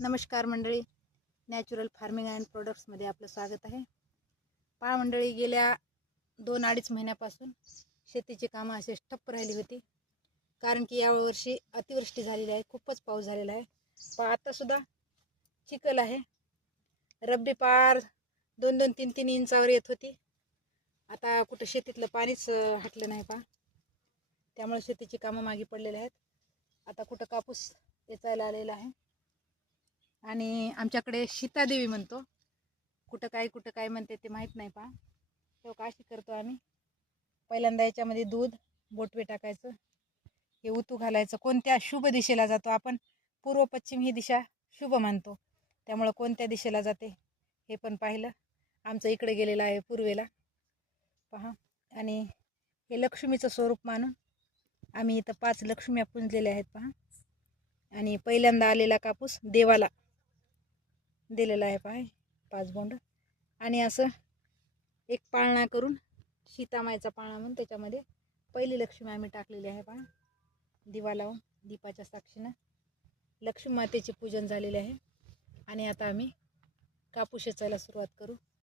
नमस्कार मंडळी, natural farming and प्रोडक्ट्समध्ये आपलं स्वागत आहे. पहा मंडळी, गेल्या 2-2.5 महिन्यापासून शेतीची कामं असे ठप्प राहिली होती, कारण की यावर्षी अतिवृष्टी झालेली आहे, खूपच पाऊस झालेला आहे. पण आतासुद्धा चिखल आहे. रब्बी पार 2-2, 3-3 इंचावर येत होती. आता कुठं शेतीतलं पाणीच हटलं नाही पहा, त्यामुळे शेतीची कामं मागे पडलेली आहेत. आता कुठं कापूस वेचायला आलेला आहे आणि आमच्याकडे सीतादेवी म्हणतो, कुठं काय म्हणते ते माहीत नाही पहा. तो काशी करतो आम्ही. पहिल्यांदा याच्यामध्ये दूध, बोटवे टाकायचं, हे उतू घालायचं. कोणत्या शुभ दिशेला जातो आपण, पूर्व पश्चिम ही दिशा शुभ मानतो, त्यामुळं कोणत्या दिशेला जाते हे पण पाहिलं. आमचं इकडे गेलेलं आहे पूर्वेला पहा. आणि हे लक्ष्मीचं स्वरूप मानून आम्ही इथं 5 लक्ष्म्या पुंजलेल्या आहेत पहा. आणि पहिल्यांदा आलेला कापूस देवाला दिलेला आहे पहा, 5 बोंड. आणि असं एक पाळणा करून सीतामाईचा पाळणा म्हणून त्याच्यामध्ये पहिली लक्ष्मी आम्ही टाकलेली आहे पहा. दिवा लावून दीपाच्या साक्षीनं लक्ष्मी मातेचे पूजन झालेले आहे. आणि आता आम्ही कापूस वेचायला सुरुवात करू.